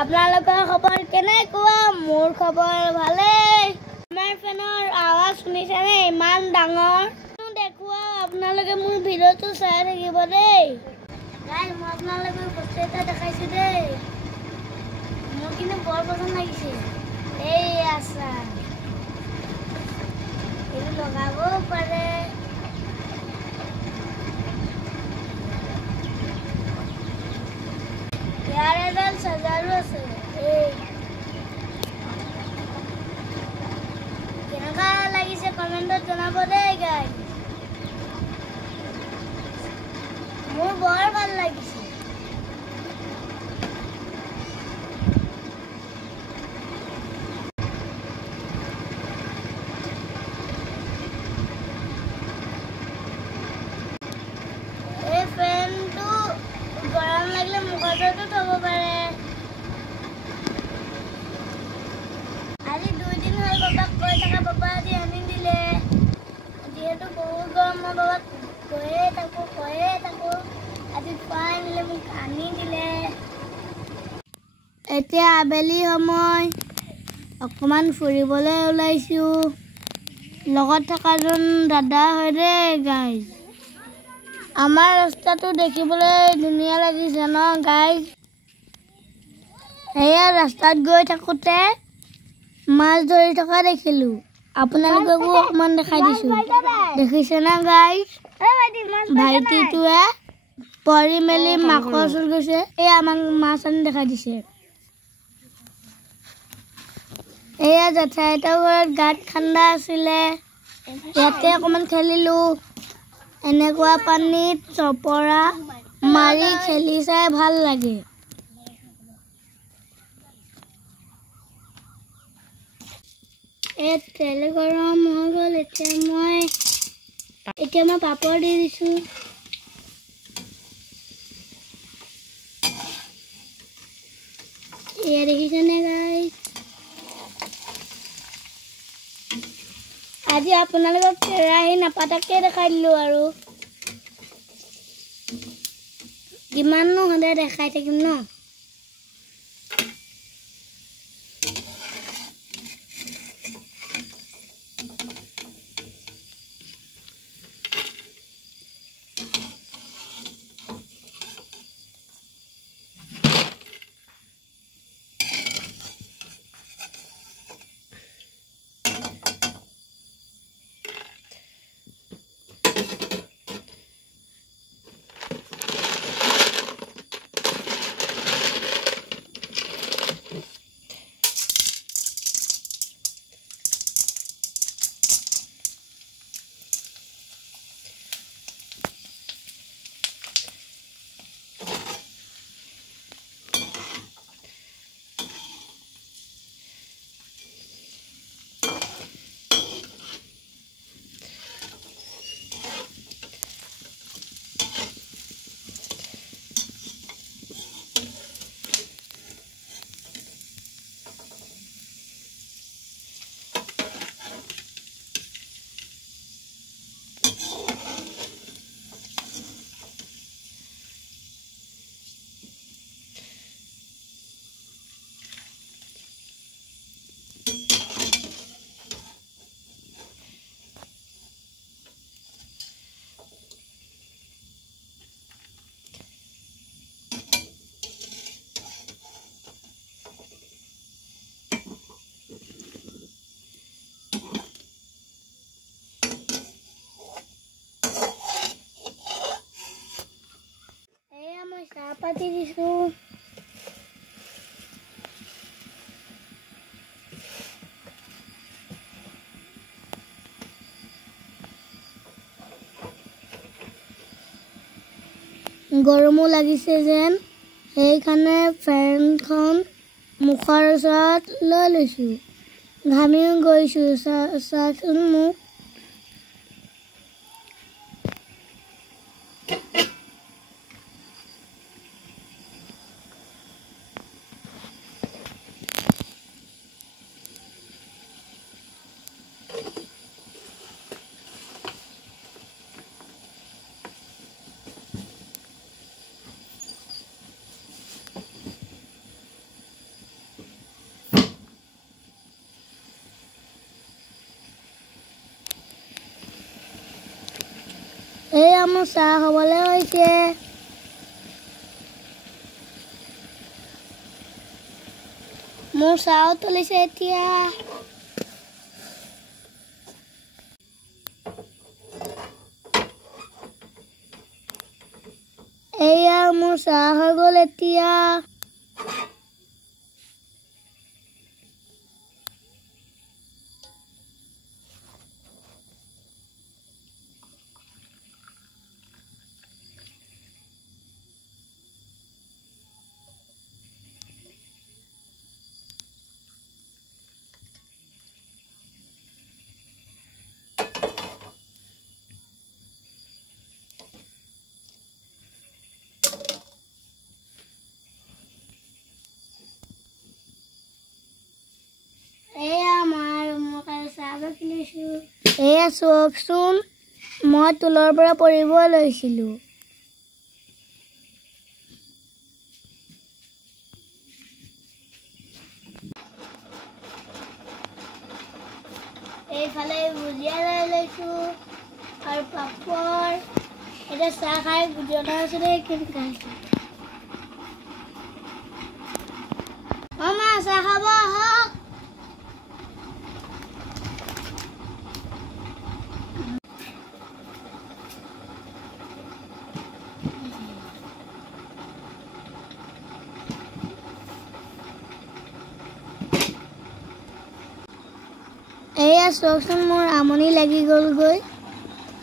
আপোনালোকৰ খবৰ কেনেকুৱা? মোৰ খবৰ ভালেই। আমাৰ ফেনৰ আৱাজ শুনিছেনে? ইমান ডাঙৰ। দেখুৱা আপোনালোকে মোৰ ভিডিঅ'টো চাই থাকিব দেই। গাইজ মই আপোনালোকক বস্তু এটা দেখাইছোঁ দেই। মোৰ কিন্তু বৰ পচন্দ লাগিছে। এই আছা এইটো লগাব পাৰে। ইয়াৰ এডাল চাৰ্জাৰো আছে। এই কেনেকুৱা লাগিছে কমেণ্টত জনাব দেই গাইজ। মোৰ বৰ ভাল লাগিছে। এই ফেনটো গৰম লাগিলে মুখতো থ'ব পাৰে। আজি 2 দিন হ'ল বাবাক কৈ থকা, বাবা আজি আনি দিলে। যিহেতু বহুত গৰম মই বাবাক কৈয়ে থাকোঁ। আজি ফাইনেলি মোক আনি দিলে। এতিয়া আবেলি সময় অকণমান ফুৰিবলৈ ওলাইছোঁ। লগত থকাজন দাদা হয় দেই গাইজ। আমাৰ ৰাস্তাটো দেখিবলৈ ধুনীয়া লাগিছে ন গাইজ। এয়া ৰাস্তাত গৈ থাকোঁতে মাছ ধৰি থকা দেখিলোঁ। আপোনালোককো অকণমান দেখাই দিছোঁ। দেখিছে না গাইজ? ভাইটিটোৱে পৰি মেলি মাকৰ ওচৰত গৈছে। এই আমাক মাছ আনি দেখাই দিছে। এয়া জেঠাই এটাৰ ঘৰত গাঁত খান্দা আছিলে। ইয়াতে অকণমান খেলিলোঁ। এনেকুৱা পানীত চপৰা মাৰি খেলি চাই ভাল লাগে। তেল গৰম হৈ গ'ল। এতিয়া মই পাপৰ দি দিছোঁ। এয়া দেখিছেনে গাইজ? আজি আপোনালোকক কেৰাহী নাপাতাকে দেখাই দিলোঁ আৰু কিমাননো সদায় দেখাই থাকিম ন। চাহপাতি দিছোঁ। গৰমো লাগিছে যেন, সেইকাৰণে ফেনখন মুখৰ ওচৰত লৈ লৈছোঁ। ঘামিও গৈছোঁ। চাচোন মোক। মোৰ চাহ খাবলৈ হৈছে মোৰ চাহ তুলিছে এতিয়া এয়া মোৰ চাহ হৈ গ'ল এতিয়া এয়া চকচোন মই তুলৰ পৰা পৰিব লৈছিলো এইফালে ভুজিয়া লৈ লৈছো আৰু পাপৰ এটা চাহ খাই গুজৰাট আছে দেই কেনেকুৱা হৈছে মামা চাহ খাব আহক এয়া চকচোন মোৰ আমনি লাগি গ'লগৈ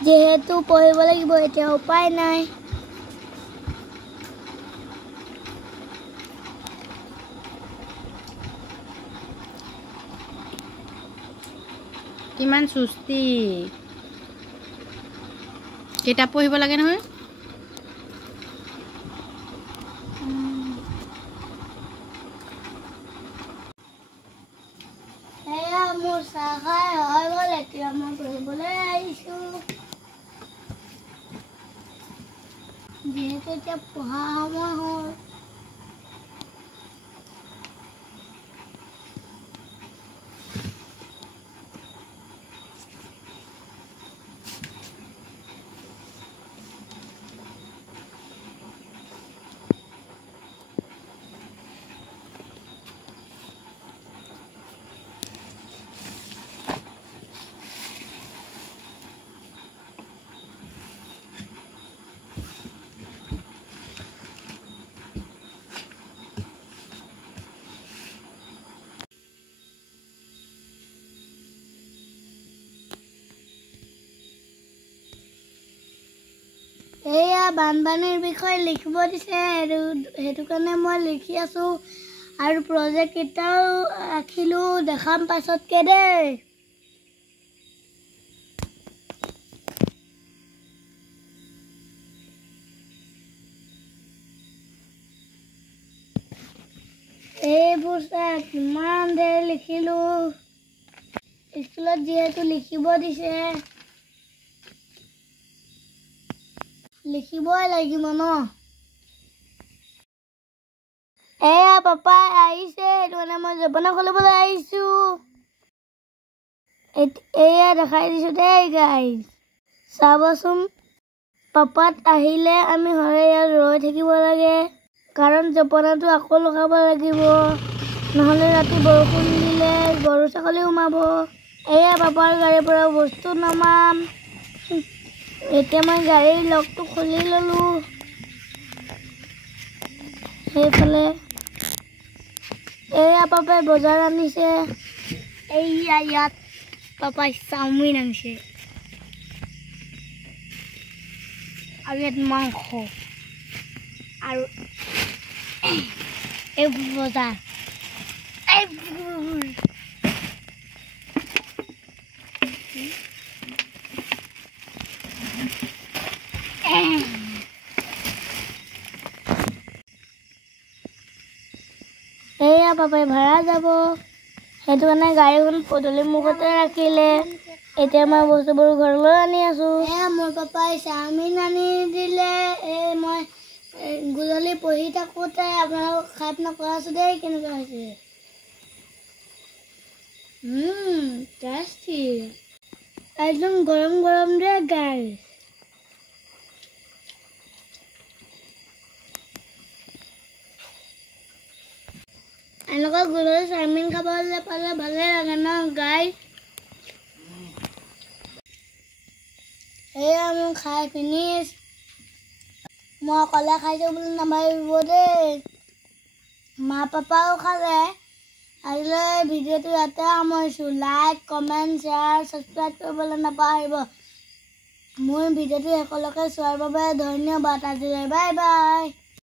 যেহেতু পঢ়িব লাগিব এতিয়া উপায় নাই কিমান সুস্তি কিতাপ পঢ়িব লাগে নহয় এয়া মোৰ চাহ খাই হৈ গ'ল এতিয়া মই পঢ়িবলৈ আহিছোঁ যিহেতু এতিয়া পঢ়া সময় হ'ল এয়া বানপানীৰ বিষয়ে লিখিব দিছে সেইটো কাৰণে মই লিখি আছোঁ আৰু প্ৰজেক্ট কেইটাও ৰাখিলোঁ দেখাম পাছতকে দেই এইবোৰ চাই কিমান দেৰি লিখিলোঁ স্কুলত যিহেতু লিখিব দিছে লিখিবই লাগিব ন এয়া পাপাই আহিছে সেইটো কাৰণে মই জপনা খুলিবলৈ আহিছোঁ এয়া দেখাই দিছোঁ দেই গাইজ চাবচোন পাপাত আহিলে আমি সদায় ইয়াত ৰৈ থাকিব লাগে কাৰণ জপনাটো আকৌ লগাব লাগিব নহ'লে ৰাতি বৰষুণ দিলে গৰু ছাগলী সোমাব এয়া পাপাৰ গাড়ীৰ পৰা বস্তু নমাম এতিয়া মই গাড়ীৰ লকটো খুলি ল'লোঁ সেইফালে এয়া পাপাই বজাৰ আনিছে এয়া ইয়াত পাপাই চাওমিন আনিছে আৰু ইয়াত মাংস আৰু এইবোৰ বজাৰ এইবোৰ এয়া পাপাই ভাড়া যাব সেইটো কাৰণে গাড়ীখন পদূলি মুখতে ৰাখিলে এতিয়া মই বস্তুবোৰ ঘৰলৈ আনি আছোঁ মোৰ পাপাই চাওমিন আনি দিলে মই গধূলি পঢ়ি থাকোঁতে আপোনালোকক খাই পিনে কৈ আছোঁ দেই কেনেকুৱা হৈছে টেষ্টি একদম গৰম গৰম দে গাইজ এনেকুৱা গধূলি চাওমিন খাবলৈ পালে ভালে লাগে ন গাইজ। এয়া মই খাই ফিনিছ। মই অকলে খাইছোঁ বুলি নাভাবিব দেই, মা পাপাও খালে। আজিলৈ ভিডিঅ'টো ইয়াতে সামৰিছোঁ। লাইক, কমেণ্ট, শ্বেয়াৰ, ছাবস্ক্ৰাইব কৰিবলৈ নাপাহৰিব। মোৰ ভিডিঅ'টো সকলোকে চোৱাৰ বাবে ধন্যবাদ। আজিলৈ বাই বাই।